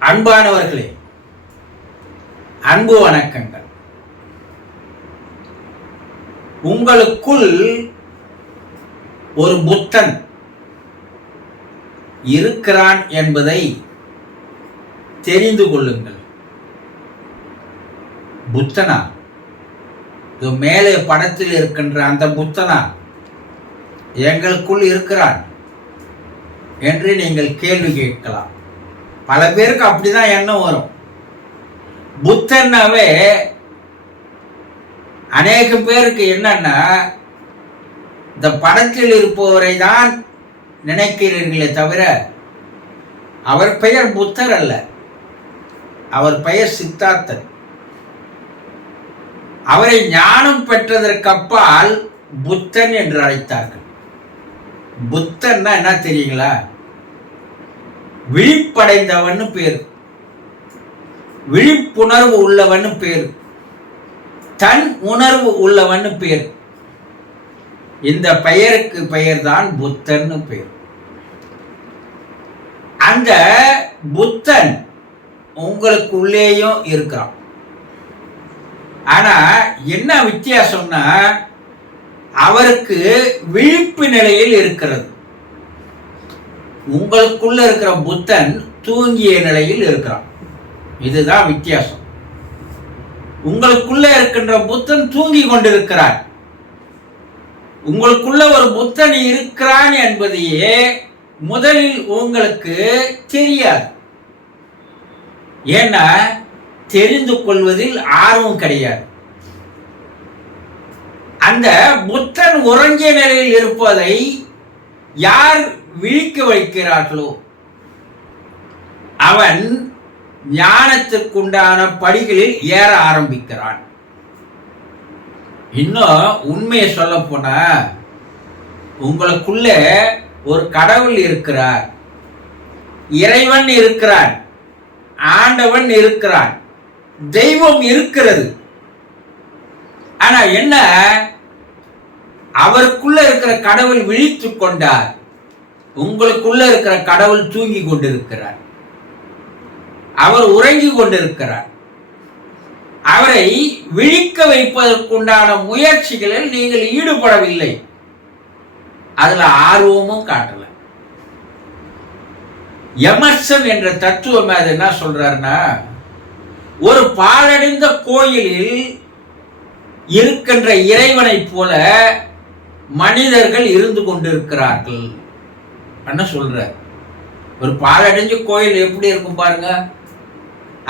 அன்பானவர்களே அன்பு வணக்கங்கள். உங்களுக்குள் ஒரு புத்தன் இருக்கிறான் என்பதை தெரிந்து கொள்ளுங்கள். புத்தனா? இது மேலே படத்தில் இருக்கின்ற அந்த புத்தனா எங்களுக்குள் இருக்கிறான் என்று நீங்கள் கேள்வி கேட்கலாம். பல பேருக்கு அப்படிதான் எண்ணம் வரும். புத்தன்னாவே அநேக பேருக்கு என்னன்னா இந்த படத்தில் இருப்பவரை தான் நினைக்கிறீர்களே தவிர அவர் பெயர் புத்தர் அல்ல. அவர் பெயர் சித்தார்த்தன். அவரை ஞானம் பெற்றதற்கப்பால் புத்தன் என்று அழைத்தார்கள். புத்தன்னா என்ன தெரியுங்களா? விழிப்படைந்தவன் பேர். விழிப்புணர்வு உள்ளவன் பேர். தன் உணர்வு உள்ளவன் பேர். இந்த பெயருக்கு பெயர் தான் புத்தன்னு பேர். அந்த புத்தன் உங்களுக்குள்ளேயும் இருக்கிறான். ஆனா என்ன வித்தியாசம்னா அவருக்கு விழிப்பு நிலையில் இருக்கிறது. உங்களுக்குள்ள இருக்கிற புத்தன் தூங்கிய நிலையில் இருக்கிறான். இதுதான் வித்தியாசம். உங்களுக்குள்ள இருக்கின்ற புத்தன் தூங்கி கொண்டிருக்கிறார். உங்களுக்குள்ள ஒரு புத்தன் இருக்கிறான் என்பதையே முதலில் உங்களுக்கு தெரியாது. ஏன்னா தெரிந்து கொள்வதில் ஆர்வம் கிடையாது. அந்த புத்தன் உறங்கிய நிலையில் இருப்பதை யார் விழிக்க வைக்கிறார்களோ? அவன் ஞானத்திற்குண்டான படிகளில் ஏற ஆரம்பிக்கிறான். இன்னும் உண்மையை சொல்ல போனா உங்களுக்குள்ள ஒரு கடவுள் இருக்கிறார். இறைவன் இருக்கிறான் ஆண்டவன் இருக்கிறான் தெய்வம் இருக்கிறது. ஆனா என்ன? அவருக்குள்ள இருக்கிற கடவுள் விழித்து கொண்டார். உங்களுக்குள்ள இருக்கிற கடவுள் தூங்கி கொண்டிருக்கிறார். அவர் உறங்கி கொண்டிருக்கிறார். அவரை விழிக்க வைப்பதற்குண்டான முயற்சிகளில் நீங்கள் ஈடுபடவில்லை. அதுல ஆர்வமும் காட்டல. எமர்சன் என்ற தத்துவம் அது என்ன சொல்றாருன்னா ஒரு பாழடைந்த கோயிலில் இருக்கின்ற இறைவனைப் போல மனிதர்கள் இருந்து கொண்டிருக்கிறார்கள். என்ன சொல்கிறார் ஒரு பாலடைஞ்ச கோயில் எப்படி இருக்கும் பாருங்க.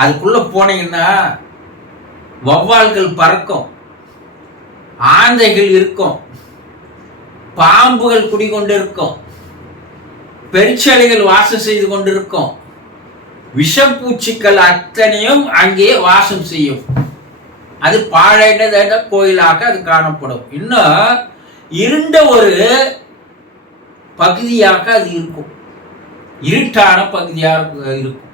அதுக்குள்ளே போனீங்கன்னா வௌவால்கள் பறக்கும். ஆந்தைகள் இருக்கும். பாம்புகள் குடிகொண்டு இருக்கும் பெருச்சலைகள் வாசம் செய்து கொண்டிருக்கும். விஷப்பூச்சிகள் அத்தனையும் அங்கே வாசம் செய்யும். அது பாழடைந்த கோயிலாக அது காணப்படும். இன்னும் இருண்ட ஒரு பகுதியாக அது இருக்கும். இருட்டான பகுதியாக இருக்கும்.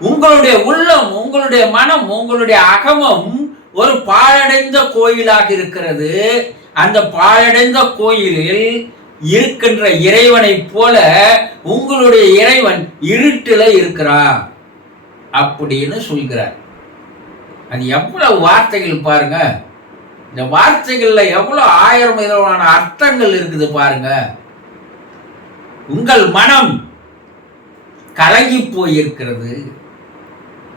உங்களுடைய உள்ளம் உங்களுடைய மனம் உங்களுடைய அகமம் ஒரு பாழடைந்த கோயிலாக இருக்கிறது. அந்த பாழடைந்த கோயிலில் இருக்கின்ற இறைவனைப் போல உங்களுடைய இறைவன் இருட்டில் இருக்கிறார் அப்படின்னு சொல்கிறார். அது எவ்வளவு வார்த்தைகள் பாருங்க. இந்த வார்த்தைகள்ல எவ்வளோ ஆயிரம் விதமான அர்த்தங்கள் இருக்குது பாருங்க. உங்கள் மனம் கலங்கி போயிருக்கிறது.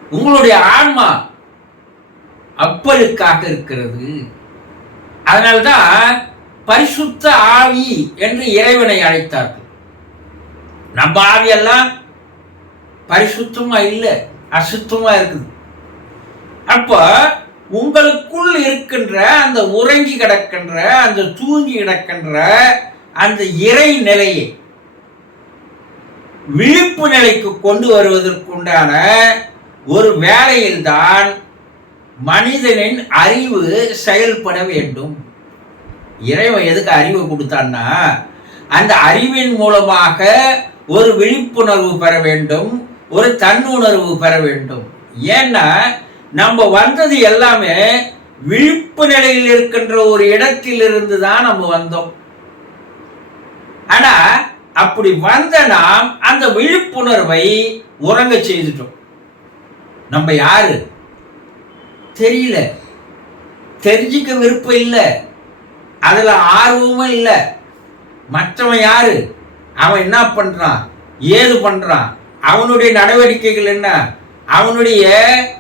உங்களுடைய ஆன்மா அப்பலுக்காக இருக்கிறது. அதனால்தான் பரிசுத்த ஆவி என்று இறைவனை அழைத்தார்கள். நம்ம ஆவியெல்லாம் பரிசுத்தமா இல்லை அசுத்தமா இருக்குது. அப்போ உங்களுக்குள் இருக்கின்ற அந்த உறங்கி கிடக்கின்ற அந்த தூங்கி கிடக்கின்ற அந்த இறை நிலையை விழிப்பு நிலைக்கு கொண்டு வருவதற்குண்டான ஒரு வேலையில்தான் மனிதனின் அறிவு செயல்பட வேண்டும். இறைவன் எதுக்கு அறிவு கொடுத்தான்னா அந்த அறிவின் மூலமாக ஒரு விழிப்புணர்வு பெற வேண்டும் ஒரு தன்னுணர்வு பெற வேண்டும். ஏன்னா நம்ம வந்தது எல்லாமே விழிப்பு நிலையில் இருக்கின்ற ஒரு இடத்திலிருந்து தான் நம்ம வந்தோம். ஆனா அப்படி வந்த நாம் அந்த விழிப்புணர்வை உறங்க செய்துட்டோம். நம்ம யாரு? தெரியல. தெரிஞ்சுக்க விருப்பம் இல்லை. அதுல ஆர்வமும் இல்லை. மற்றவன் யாரு? அவன் என்ன பண்றான்? ஏது பண்றான்? அவனுடைய நடவடிக்கைகள் என்ன? அவனுடைய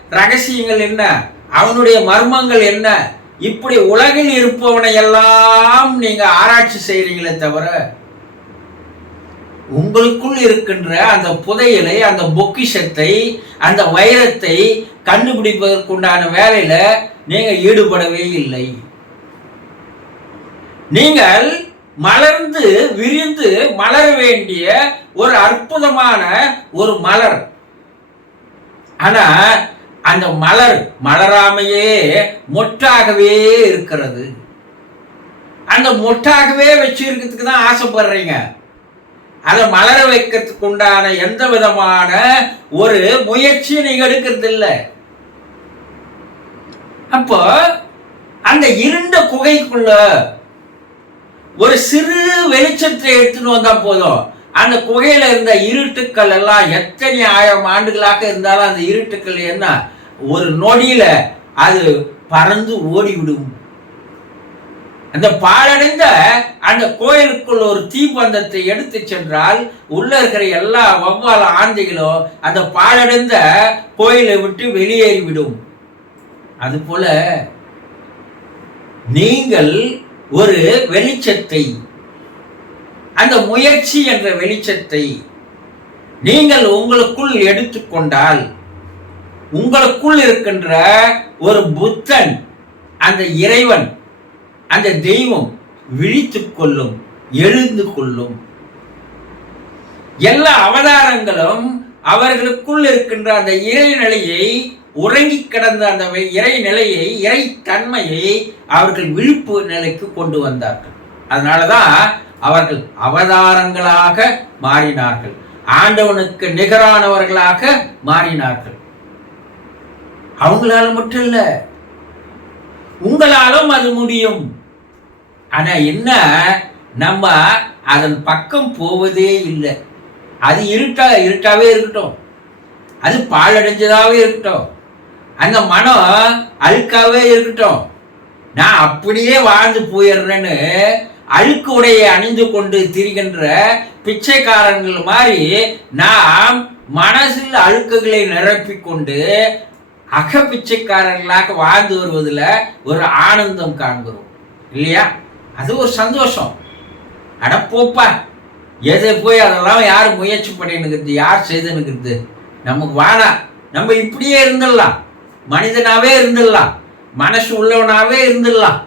ரகசியங்கள் என்ன? அவனுடைய மர்மங்கள் என்ன? இப்படி உலகில் இருப்பவனை எல்லாம் நீங்க ஆராய்ச்சி செய்கிறீங்களே தவிர உங்களுக்குள் இருக்கின்ற அந்த புதையலை அந்த பொக்கிஷத்தை அந்த வைரத்தை கண்டுபிடிப்பதற்குண்டான வேலையில நீங்க ஈடுபடவே இல்லை. நீங்கள் மலர்ந்து விரிந்து மலர வேண்டிய ஒரு அற்புதமான ஒரு மலர். ஆனா அந்த மலர் மலராமையே மொட்டாகவே இருக்கிறது. அந்த மொட்டாகவே வச்சிருக்கிறதுக்கு தான் ஆசைப்படுறீங்க. அதை மலர வைக்கிறதுக்கு உண்டான எந்த விதமான ஒரு முயற்சியும் நீங்க எடுக்கிறது இல்லை அப்போ அந்த இருண்ட குகைக்குள்ள ஒரு சிறு வெளிச்சத்தை எடுத்துன்னு வந்தா போதும். அந்த குகையில இருந்த இருட்டுக்கள் எல்லாம் எத்தனை ஆயிரம் ஆண்டுகளாக இருந்தாலும் அந்த இருட்டுக்கள் என்ன? ஒரு நொடியில அது பறந்து ஓடிவிடும். அந்த பாழடைந்த அந்த கோயிலுக்குள் ஒரு தீப்பந்தத்தை எடுத்து சென்றால் உள்ள இருக்கிற எல்லா வவ்வால ஆந்தைகளும் அந்த பாழடைந்த கோயிலை விட்டு வெளியேறிவிடும். அதுபோல நீங்கள் ஒரு வெளிச்சத்தை அந்த முயற்சி என்ற வெளிச்சத்தை நீங்கள் உங்களுக்குள் எடுத்துக்கொண்டால் உங்களுக்குள் இருக்கின்ற ஒரு புத்தன் அந்த இறைவன் அந்த தெய்வம் விழித்துக் கொள்ளும் எழுந்து கொள்ளும். எல்லா அவதாரங்களும் அவர்களுக்குள் இருக்கின்ற அந்த இறைநிலையை உறங்கி கிடந்த அந்த இறை நிலையை இறை தன்மையை அவர்கள் விழிப்பு நிலைக்கு கொண்டு வந்தார்கள். அதனாலதான் அவர்கள் அவதாரங்களாக மாறினார்கள். ஆண்டவனுக்கு நிகரானவர்களாக மாறினார்கள். அவங்களால மட்டும் இல்லை. உங்களாலும் அது முடியும். ஆனால் என்ன? நம்ம அதன் பக்கம் போவதே இல்லை. அது இருட்டா இருட்டாவே இருக்கட்டும். அது பாழடைஞ்சதாகவே இருக்கட்டும். அந்த மனம் அழுக்காகவே இருக்கட்டும். நான் அப்படியே வாழ்ந்து போயிடுறேன்னு அழுக்கு உடையை அணிந்து கொண்டு திரிகின்ற பிச்சைக்காரங்கள் மாதிரி நாம் மனசில் அழுக்குகளை நிரப்பிக்கொண்டு அகபிச்சைக்காரர்களாக வாழ்ந்து வருவதில் ஒரு ஆனந்தம் காண்கிறோம். இல்லையா? அது ஒரு சந்தோஷம். அடப்போப்பா எதை போய் அதெல்லாம் யார் முயற்சி பண்ணினுக்கிறது யார் செய்துனுக்கிறது நமக்கு வாழா நம்ம இப்படியே இருந்துடலாம். மனிதனாகவே இருந்துடலாம். மனசு உள்ளவனாகவே இருந்துடலாம்.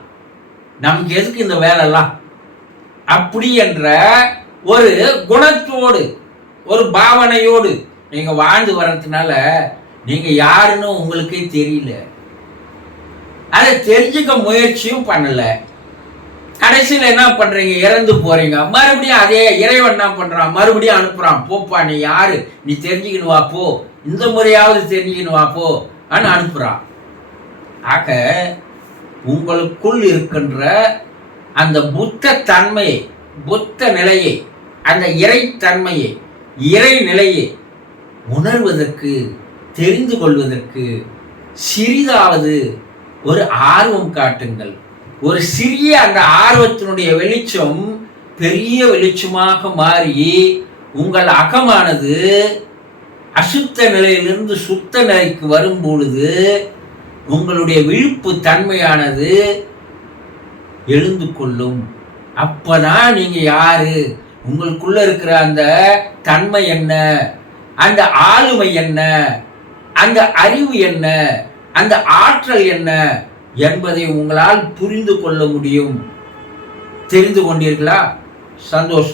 நமக்கு எதுக்கு இந்த வேலைலாம்? அப்படி என்ற ஒரு குணத்தோடு ஒரு பாவனையோடு நீங்கள் வாழ்ந்து வர்றதுனால நீங்கள் யாருன்னு உங்களுக்கே தெரியல. அதை தெரிஞ்சுக்க முயற்சியும் பண்ணலை. கடைசியில் என்ன பண்ணுறீங்க இறந்து போகிறீங்க மறுபடியும் அதே இறைவன் என்ன பண்ணுறான் மறுபடியும் அனுப்புகிறான் போப்பா நீ யாரு? நீ தெரிஞ்சுக்கணும் வாப்போ போ. இந்த முறையாவது தெரிஞ்சுக்கணும் வாப்போ போ. அனு ஆக உங்களுக்குள் இருக்கின்ற அந்த புத்த தன்மையை புத்த நிலையை அந்த இறைத்தன்மையை இறை நிலையை உணர்வதற்கு தெரிந்து கொள்வதற்கு சிறிதாவது ஒரு ஆர்வம் காட்டுங்கள். ஒரு சிறிய அந்த ஆர்வத்தினுடைய வெளிச்சம் பெரிய வெளிச்சமாக மாறி உங்கள் அகமானது அசுத்த நிலையிலிருந்து சுத்த நிலைக்கு வரும் பொழுது உங்களுடைய விழிப்பு தன்மையானது எழுந்து கொள்ளும். அப்பதான் நீங்க யாரு? உங்களுக்குள்ள இருக்கிற அந்த தன்மை என்ன? அந்த ஆளுமை என்ன? அந்த அறிவு என்ன? அந்த ஆற்றல் என்ன? என்பதை உங்களால் புரிந்து கொள்ள முடியும். தெரிந்து கொண்டீர்களா? சந்தோஷம்.